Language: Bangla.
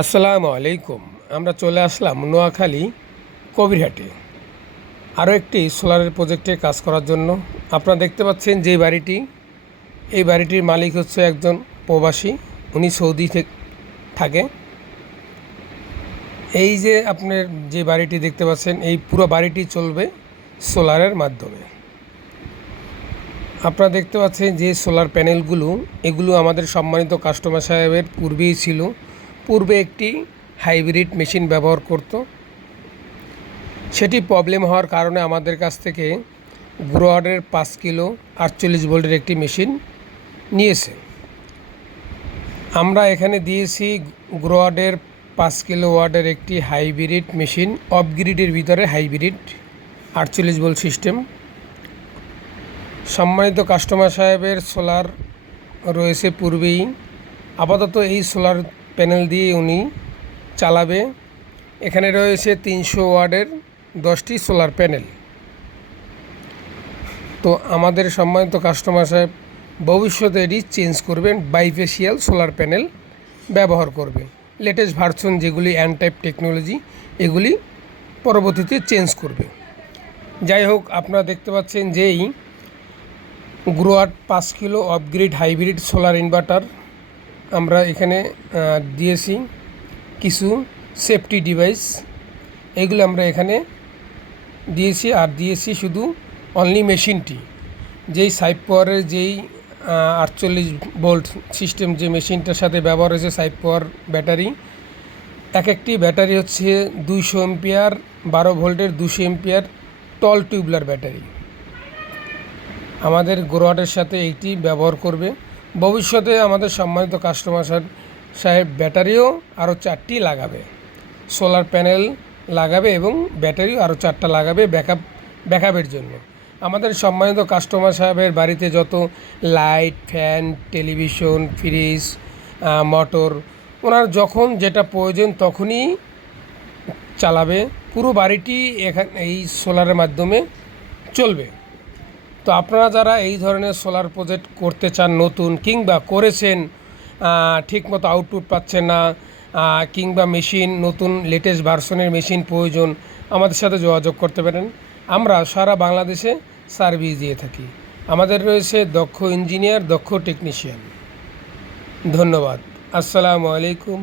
আসসালামু আলাইকুম। আমরা চলে আসলাম নোয়াখালী কবিরহাটে। আরও একটি সোলারের প্রজেক্টে কাজ করার জন্য। আপনারা দেখতে পাচ্ছেন যে বাড়িটি, এই বাড়িটির মালিক হচ্ছে একজন প্রবাসী, উনি সৌদি থেকে। এই যে আপনার যে বাড়িটি দেখতে পাচ্ছেন, এই পুরো বাড়িটি চলবে সোলারের মাধ্যমে। আপনারা দেখতে পাচ্ছেন যে সোলার প্যানেলগুলো, এগুলো আমাদের সম্মানিত কাস্টমার সাহেবের পূর্বেই ছিল। পূর্বে একটি হাইব্রিড মেশিন ব্যবহার করত। সেটি প্রবলেম হওয়ার কারণে আমাদের কাছ থেকে গ্রোয়ার্ডের পাঁচ কিলো আটচল্লিশ ভোল্টের একটি মেশিন নিয়েছে। আমরা এখানে দিয়েছি গ্রোয়ার্ডের পাঁচ কিলো ওয়ার্ডের একটি হাইব্রিড মেশিন অফ গ্রিডের ভিতরে হাইব্রিড আটচল্লিশ ভোল্ট সিস্টেম। সম্মানিত কাস্টমার সাহেবের সোলার রয়েছে পূর্বেই। আপাতত এই সোলার প্যানেল দিয়ে উনি চালাবে। এখানে রয়েছে তিনশো ওয়ার্ডের দশটি সোলার প্যানেল। তো আমাদের সম্মানিত কাস্টমার সাহেব, ভবিষ্যতে এটি চেঞ্জ করবেন বাইফেশিয়াল সোলার প্যানেল ব্যবহার করবে লেটেস্ট ভার্সন যেগুলি অ্যান্ড টাইপ টেকনোলজি এগুলি পরবর্তীতে চেঞ্জ করবে। যাই হোক, আপনারা দেখতে পাচ্ছেন যেই গ্রোয়াট পাঁচ kilo off grid hybrid solar inverter আমরা এখানে দিয়েছি কিছু সেফটি ডিভাইস এগুলো আমরা এখানে দিয়েছি আর দিয়েছি শুধু অনলি মেশিনটি যেই সাইপ পাওয়ারের যেই আটচল্লিশ ভোল্ট সিস্টেম যে মেশিনটার সাথে ব্যবহার হয়েছে সাইপ পাওয়ার ব্যাটারি এক একটি ব্যাটারি হচ্ছে দুইশো এমপিয়ার বারো ভোল্টের দুশো এমপিয়ার টল টিউবলার ব্যাটারি আমাদের গ্রোয়াটের সাথে এইটি ব্যবহার করবে। ভবিষ্যতে আমাদের সম্মানিত কাস্টমার সাহেব- ব্যাটারিও আরও চারটি লাগাবে। সোলার প্যানেল লাগাবে এবং ব্যাটারিও আরও চারটা লাগাবে ব্যাকআপ ব্যাকআপের জন্য। আমাদের সম্মানিত কাস্টমার সাহেবের বাড়িতে যত light fan television fridge motor ওনার যখন যেটা প্রয়োজন তখনই চালাবে। পুরো বাড়িটি এখান, এই সোলারের মাধ্যমে চলবে। তো আপনারা যারা এই ধরনের সোলার প্রজেক্ট করতে চান, নতুন কিংবা করেছেন ঠিকমতো আউটপুট পাচ্ছেন না কিংবা মেশিন নতুন লেটেস্ট ভার্সনের মেশিন প্রয়োজন, আমাদের সাথে যোগাযোগ করতে পারেন। আমরা সারা বাংলাদেশে সার্ভিস দিয়ে থাকি। আমাদের রয়েছে দক্ষ ইঞ্জিনিয়ার দক্ষ টেকনিশিয়ান ধন্যবাদ। আসসালামু আলাইকুম।